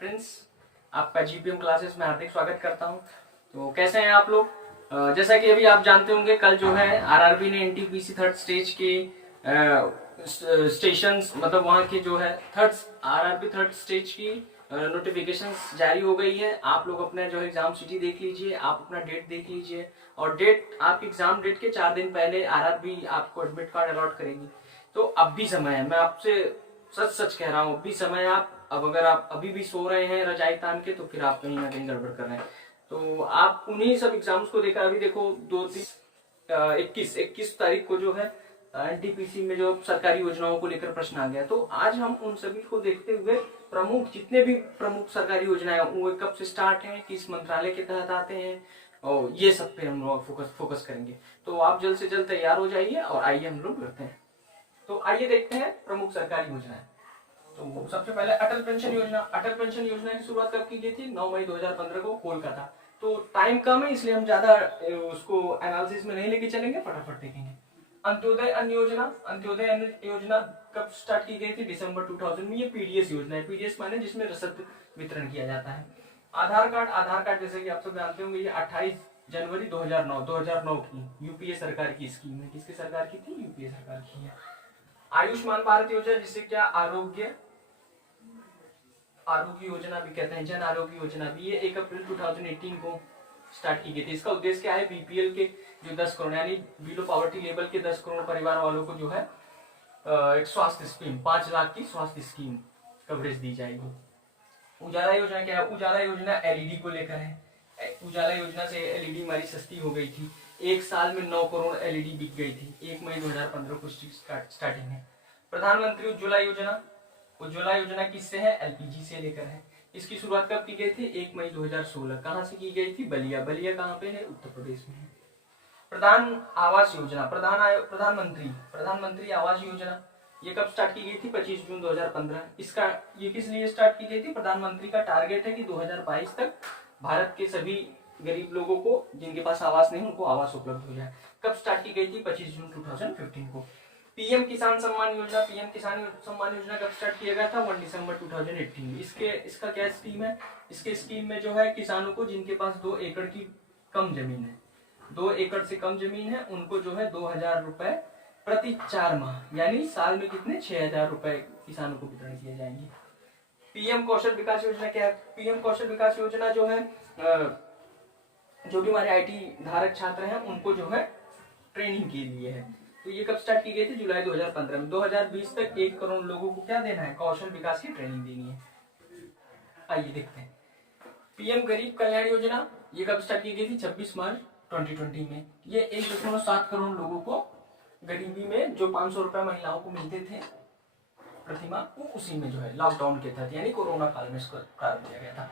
Prince, आपका GPM classes में हार्दिक स्वागत करता हूं। तो कैसे हैं आप लोग? जैसा कि अभी आप जानते होंगे, कल जो है आरआरबी ने एनटीपीसी थर्ड स्टेज के स्टेशंस मतलब वहां के जो है आरआरबी थर्ड स्टेज की नोटिफिकेशंस जारी हो गई है। आप लोग अपने जो एग्जाम सिटी देख लीजिए, आप अपना डेट देख लीजिए, और डेट आपकी एग्जाम डेट के 4 दिन पहले आरआरबी आपको एडमिट कार्ड अलॉट करेगी। तो अब भी समय है, मैं आपसे सच सच कह रहा हूँ, अब भी समय है। आप अब अगर आप अभी भी सो रहे हैं रजाई तान के, तो फिर आप कहीं ना कहीं गड़बड़ कर रहे हैं। तो आप उन्हीं सब एग्जाम्स को देखकर अभी देखो 21 तारीख को जो है एनटीपीसी में जो सरकारी योजनाओं को लेकर प्रश्न आ गया। तो आज हम उन सभी को देखते हुए प्रमुख जितने भी प्रमुख सरकारी योजनाएं वो कब से स्टार्ट हैं, किस मंत्रालय के तहत आते हैं, और ये सब पे हम लोग फोकस करेंगे। तो आप जल्द से जल्द तैयार हो जाइए और आइए हम लोग करते हैं। तो आइए देखते हैं प्रमुख सरकारी योजनाएं। तो सबसे पहले अटल पेंशन योजना। अटल पेंशन योजना की शुरुआत कब की गई थी? 9 मई 2015 को, कोलकाता। तो टाइम कम है इसलिए हम ज्यादा उसको एनालिसिस में नहीं लेके चलेंगे, फटाफट देखेंगे। अंत्योदय अन्न योजना। अंत्योदय अन्न योजना कब स्टार्ट की गई थी? दिसंबर 2000 में। ये पीडीएस योजना है। पीडीएस माने जिसमें रसद वितरण किया जाता है। आधार कार्ड। आधार कार्ड जैसे कि आप सब जानते होंगे, ये 28 जनवरी 2009 की यूपीए सरकार की स्कीम है। किसकी सरकार की थी? यूपीए सरकार की है। आयुष्मान भारत योजना, जिसे क्या आरोग्य योजना भी कहते हैं, जन आरोग्य योजना भी, ये 1 अप्रैल 2018 को स्टार्ट की गई थी। इसका उद्देश्य क्या है? बीपीएल के जो 10 करोड़ यानी बिलो पॉवर्टी लेवल के 10 करोड़ परिवार वालों को जो है एक स्वास्थ्य स्कीम, 5 लाख की स्वास्थ्य स्कीम कवरेज दी जाएगी। उजाला योजना क्या है? उजाला योजना एलईडी को लेकर है। उजाला योजना से एलईडी हमारी सस्ती हो गई थी। एक साल में 9 करोड़ एलईडी बिक गई थी। 1 मई 2015 को स्टार्टिंग है। प्रधानमंत्री उज्ज्वला योजना। उज्ज्वला योजना किससे है? एलपीजी से लेकर है। इसकी शुरुआत कब की गई थी? 1 मई 2016। कहां से की गई थी? बलिया। बलिया कहां पे है? उत्तर प्रदेश में है। प्रधान आवास योजना। प्रधानमंत्री आवास योजना, ये कब स्टार्ट की गई थी? 25 जून 2015। इसका ये किस लिए स्टार्ट की गई थी? प्रधानमंत्री का टारगेट है कि 2022 तक भारत के सभी गरीब लोगों को जिनके पास आवास नहीं उनको आवास उपलब्ध हो जाए। कब स्टार्ट की गई थी? 25 जून 2015 को। पीएम किसान सम्मान योजना। पीएम किसान सम्मान योजना कब स्टार्ट किया गया था? 1 दिसंबर 2018 में। इसका क्या स्कीम है? इसके स्कीम में जो है किसानों को जिनके पास 2 एकड़ की कम जमीन है, 2 एकड़ से कम जमीन है, उनको जो है 2000 रुपए प्रति 4 माह यानी साल में कितने? 6000 रुपए किसानों को वितरण किए जाएंगे। पीएम कौशल विकास योजना क्या है? पीएम कौशल विकास योजना जो है जो भी हमारे आईटी धारक छात्र हैं उनको जो है ट्रेनिंग के लिए है। तो ये कब स्टार्ट की गई थी? जुलाई 2015 में। 2020 तक 1 करोड़ लोगों को क्या देना है? कौशल विकास की ट्रेनिंग देनी है। आइए देखते हैं। पीएम गरीब कल्याण योजना, ये कब स्टार्ट की गई थी? 26 मार्च 2020 में। ये 1.7 करोड़ लोगों को गरीबी में जो 500 रुपए महिलाओं को मिलते थे प्रतिमाह, वो उसी में जो है लॉकडाउन के तहत यानी कोरोना काल में इसको प्रारंभ किया गया था।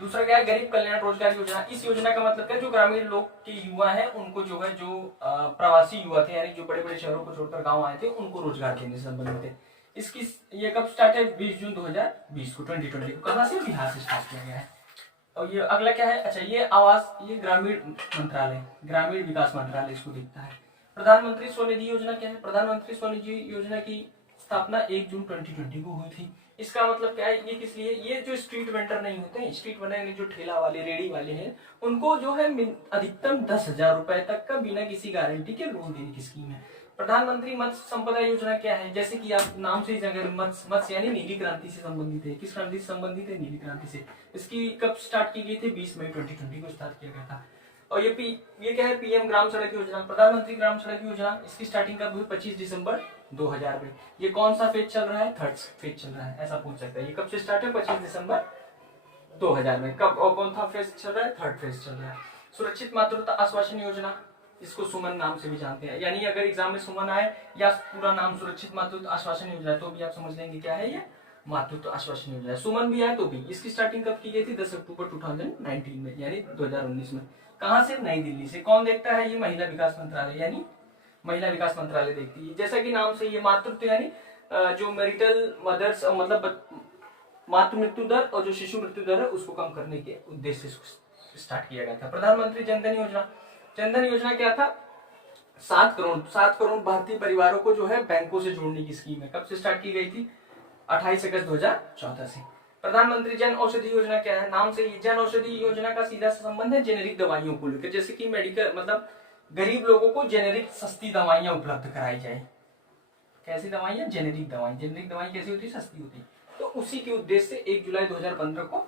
दूसरा क्या है? गरीब कल्याण रोजगार योजना। इस योजना का मतलब क्या है? जो ग्रामीण लोग के युवा हैं उनको जो है जो प्रवासी युवा थे यानी जो बड़े बड़े शहरों को छोड़कर गांव आए थे उनको रोजगार देने से संबंधित है। इसकी ये कब स्टार्ट है? 20 जून 2020 को 2020 को। कहां से? बिहार से स्टार्ट किया गया है। और ये अगला क्या है? अच्छा, ये आवास, ये ग्रामीण मंत्रालय, ग्रामीण विकास मंत्रालय इसको देखता है। प्रधानमंत्री स्वनिधि योजना क्या है? प्रधानमंत्री स्वनिधि योजना की स्थापना 1 जून 2020 को हुई थी। इसका मतलब क्या है? ये किस लिए? ये जो स्ट्रीट वेंडर नहीं होते हैं, स्ट्रीट वेंडर जो ठेला वाले रेडी वाले हैं, उनको जो है अधिकतम 10,000 रुपए तक का बिना किसी गारंटी के लोन देने की स्कीम है। प्रधानमंत्री मत्स्य संपदा योजना क्या है? जैसे कि आप नाम से ही जानेंगे, मत्स्य यानी नीली क्रांति से संबंधित है। किस क्रांति से संबंधित है? नीली क्रांति से। इसकी कब स्टार्ट की गई थी? 20 मई 2020 को स्टार्ट किया गया था। और ये क्या है? पीएम ग्राम सड़क योजना। प्रधानमंत्री ग्राम सड़क योजना, इसकी स्टार्टिंग कब हुई? 25 दिसंबर 2000 में। ये कौन सा फेज चल रहा है? थर्ड फेज चल रहा है, ऐसा पूछ सकता है। ये कब से स्टार्ट है? 25 दिसंबर 2000 में। कब और कौन सा फेज चल रहा है? थर्ड फेज चल रहा है। सुरक्षित मातृत्व आश्वासन योजना, इसको सुमन नाम से भी जानते हैं, यानी अगर एग्जाम में सुमन आए या पूरा नाम सुरक्षित मातृत्व आश्वासन योजना तो भी आप समझ लेंगे क्या है ये? मातृत्व आश्वासन योजना। सुमन भी आए तो भी। इसकी स्टार्टिंग कब की गई थी? 10 अक्टूबर 2019 में यानी 2019 में। कहां से? नई दिल्ली से। कौन देखता है? ये महिला विकास मंत्रालय यानी महिला विकास मंत्रालय देखती है। जैसा कि नाम से ये मातृत्व यानी जो मैरिटल मदर्स मतलब मातृ मृत्यु दर और जो शिशु मृत्यु दर है उसको कम करने के उद्देश्य से स्टार्ट किया गया था। प्रधानमंत्री जनधन योजना। जनधन योजना क्या था? 7 करोड़ भारतीय परिवारों को जो है बैंकों से जोड़ने की स्कीम है। कब से स्टार्ट की गई थी? 28 अगस्त 2014 से। प्रधानमंत्री जन औषधि योजना क्या है, नाम से ही जन औषधि योजना का सीधा संबंध है जेनेरिक दवाइयों को लेकर, जैसे कि मेडिकल मतलब गरीब लोगों को जेनेरिक सस्ती दवाइयां उपलब्ध कराई जाए। कैसी दवाइयां, जेनेरिक दवाई। जेनेरिक दवाई कैसी होती है, सस्ती होती है। तो उसी के उद्देश्य से 1 जुलाई 2015 को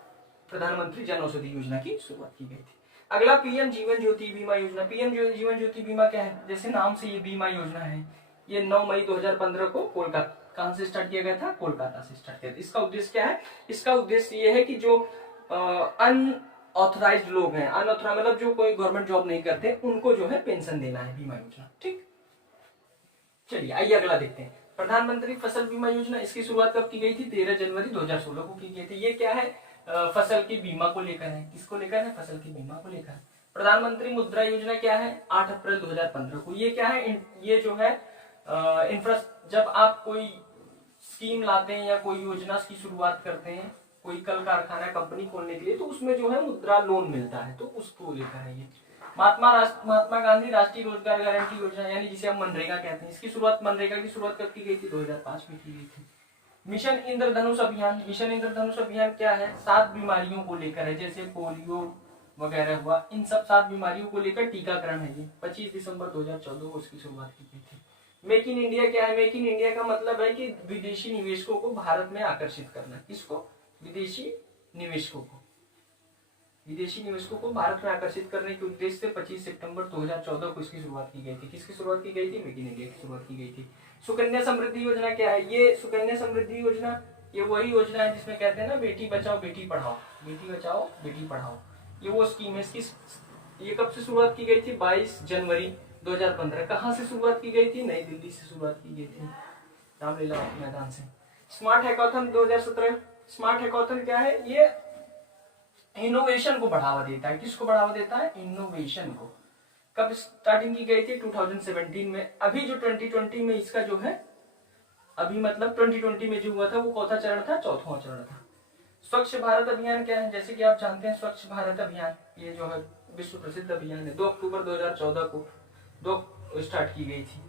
प्रधानमंत्री जन औषधि योजना की शुरुआत की गई थी। अगला पीएम जीवन ज्योति बीमा योजना। पीएम जीवन ज्योति बीमा क्या है, जैसे नाम से ये बीमा योजना है, ये 9 मई 2015 को कोलकाता, कहां से स्टार्ट किया गया था, कोलकाता से स्टार्ट किया था। इसका उद्देश्य क्या है, इसका उद्देश्य ये है कि जो अनऑथराइज्ड लोग हैं, अनऑथराइज मतलब जो कोई गवर्नमेंट जॉब नहीं करते, उनको जो है पेंशन देना है, बीमा योजना। ठीक, चलिए आइए अगला देखते हैं। प्रधानमंत्री फसल बीमा योजना, इसकी शुरुआत कब की गई थी, 13 जनवरी 2016 को की गई थी। ये क्या है, फसल की बीमा को लेकर है। किसको लेकर है, फसल की बीमा को लेकर। प्रधानमंत्री मुद्रा योजना क्या है, 8 अप्रैल 2015 को। ये क्या है, ये जो है जब आप कोई स्कीम लाते हैं या कोई योजना की शुरुआत करते हैं, कोई कल कारखाना कंपनी खोलने के लिए, तो उसमें जो है मुद्रा लोन मिलता है, तो उसको लेकर है ये। महात्मा गांधी राष्ट्रीय रोजगार गारंटी योजना, यानी जिसे हम मनरेगा कहते हैं, इसकी शुरुआत, मनरेगा की शुरुआत कब की गई थी, 2005 में की गई थी। मिशन इंद्रधनुष अभियान। मिशन इंद्रधनुष अभियान क्या है, 7 बीमारियों को लेकर है, जैसे पोलियो वगैरह हुआ, इन सब 7 बीमारियों को लेकर टीकाकरण है। ये 25 दिसंबर 2014 को इसकी शुरुआत की गई थी। मेक इन इंडिया क्या है, मेक इन इंडिया का मतलब है कि विदेशी निवेशकों को भारत में आकर्षित करना। किसको, विदेशी निवेशकों को, विदेशी निवेशकों को भारत में आकर्षित करने के उद्देश्य से 25 सितंबर 2014 को इसकी शुरुआत की गई थी। किसकी शुरुआत की गई थी, मेक इन इंडिया की शुरुआत की गई थी। सुकन्या समृद्धि योजना क्या है, ये सुकन्या समृद्धि योजना ये वही योजना है जिसमें कहते हैं ना, बेटी बचाओ बेटी पढ़ाओ, बेटी बचाओ बेटी पढ़ाओ, ये वो स्कीम है। इसकी ये कब से शुरुआत की गई थी, 22 जनवरी 2015। कहां से शुरुआत की गई थी, नई दिल्ली से शुरुआत की गई थी, रामलीला मैदान से। Smart hackathon 2017। स्मार्ट हैकाथन क्या है, ये इनोवेशन को बढ़ावा देता है। किसको बढ़ावा देता है, इनोवेशन को। कब स्टार्टिंग की गई थी, 2017 में। अभी जो 2020 में इसका जो है, अभी मतलब 2020 में जो हुआ था वो कौन-सा चरण था, 4वां चरण था। स्वच्छ भारत अभियान क्या है, जैसे कि आप जानते हैं स्वच्छ भारत अभियान ये जो है विश्व प्रसिद्ध अभियान है। 2 अक्टूबर 2014 को स्टार्ट की गई थी,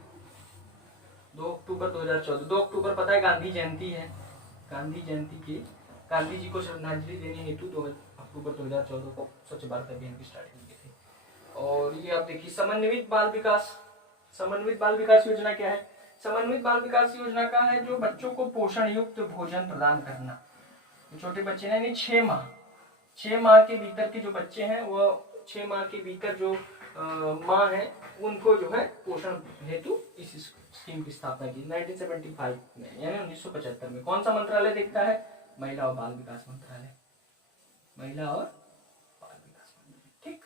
2 अक्टूबर 2014। 2 अक्टूबर पता है गांधी जयंती है, गांधी जयंती की गांधी जी को श्रद्धांजलि देने हेतु 2 अक्टूबर 2014 को स्वच्छ भारत अभियान की स्टार्टिंग की थी। और ये आप देखिए समन्वित बाल विकास। समन्वित बाल विकास योजना क्या है, समन्वित बाल विकास योजना का है जो बच्चों को पोषण युक्त भोजन प्रदान करना। छोटे बच्चे हैं, यानी 6 माह के भीतर के जो बच्चे हैं, वो 6 माह के भीतर जो माँ है, उनको जो है पोषण हेतु इस स्कीम की स्थापना की 1975 में, यानी 1975 में। कौन सा मंत्रालय देखता है, महिला और बाल विकास मंत्रालय, महिला और बाल विकास मंत्रालय। ठीक,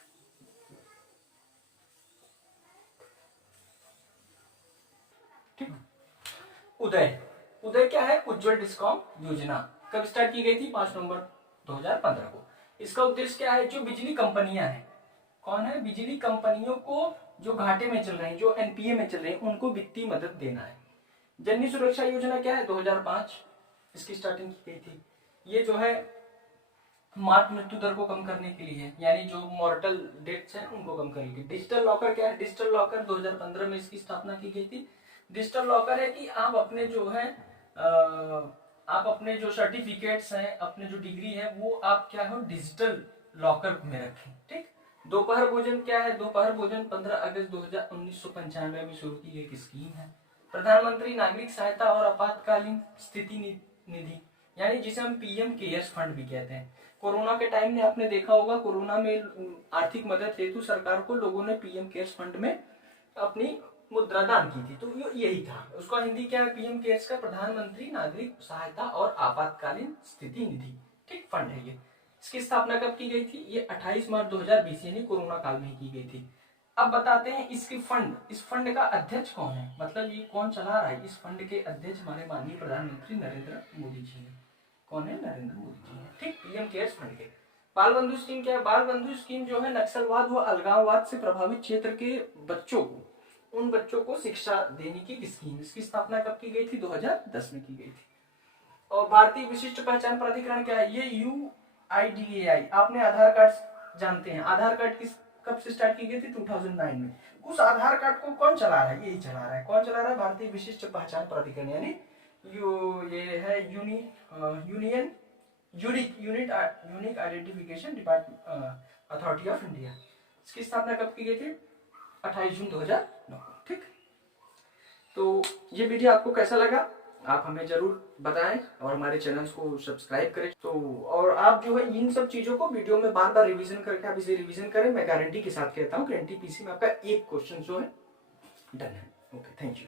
ठीक। उदय, उदय क्या है, उज्जवल डिस्कॉम योजना। कब स्टार्ट की गई थी, 5 नवंबर 2015 को। इसका उद्देश्य क्या है, जो बिजली कंपनियां हैं, कौन है, बिजली कंपनियों को जो घाटे में चल रहे हैं, जो एनपीए में चल रहे हैं, उनको वित्तीय मदद देना है। जननी सुरक्षा योजना क्या है, 2005 इसकी स्टार्टिंग की गई थी। ये जो है मातृ मृत्यु दर को कम करने के लिए है, यानी जो मॉर्टल डेथ्स हैं उनको कम करने के लिए। डिजिटल लॉकर क्या है, डिजिटल लॉकर 2015 में इसकी स्थापना की गई थी। डिजिटल लॉकर है कि आप अपने जो है आप अपने जो सर्टिफिकेट्स हैं, अपने जो डिग्री है, वो आप क्या हो, डिजिटल लॉकर में रखें। ठीक। दोपहर भोजन क्या है, दोपहर भोजन 15 अगस्त 1995 में शुरू की गई स्कीम है। प्रधानमंत्री नागरिक सहायता और आपातकालीन स्थिति निधि, यानी जिसे हम पीएम केयर्स फंड भी कहते हैं। कोरोना के टाइम में आपने देखा होगा, कोरोना में आर्थिक मदद हेतु सरकार को लोगों ने पीएम केयर्स फंड में अपनी मुद्रा दान की थी, तो यही था। उसका हिंदी क्या है, पीएम केयर्स का प्रधानमंत्री नागरिक सहायता और आपातकालीन स्थिति निधि। ठीक, फंड है ये। इसकी स्थापना कब की गई थी, ये 28 मार्च 2020 यानी कोरोना काल में की गई थी। अब बताते हैं इसकी फंड, इस फंड का अध्यक्ष कौन है, मतलब ये कौन चला रहा है। इस फंड के अध्यक्ष हमारे माननीय प्रधानमंत्री नरेंद्र मोदी जी है। कौन है, नरेंद्र मोदी जी है। ठीक, पीएम केयर्स फंड के। बाल बंधु स्कीम क्या है, बाल बंधु स्कीम जो है नक्सलवाद व अलगाववाद से प्रभावित क्षेत्र के बच्चों को, उन बच्चों को शिक्षा देने की स्कीम। इसकी स्थापना कब की गई थी, 2010 में की गई थी। और भारतीय विशिष्ट पहचान प्राधिकरण क्या है, ये UIDAI। आपने आधार कार्ड जानते हैं, आधार कार्ड किस कब से स्टार्ट की गई थी, 2009 में। उस आधार कार्ड को कौन चला रहा है, यही चला रहा है। कौन चला रहा है, भारतीय विशिष्ट पहचान प्राधिकरण, यानी ये है union unique identification department authority of India. इसकी स्थापना कब की गई थी? 28 जून 2009। ठीक, तो ये वीडियो आपको कैसा लगा आप हमें जरूर बताएं और हमारे चैनल्स को सब्सक्राइब करें। तो और आप जो है इन सब चीजों को वीडियो में बार बार रिवीजन करके आप इसे रिवीजन करें। मैं गारंटी के साथ कहता हूँ कि एनटीपीसी में आपका एक क्वेश्चन जो है डन है। Okay, thank you.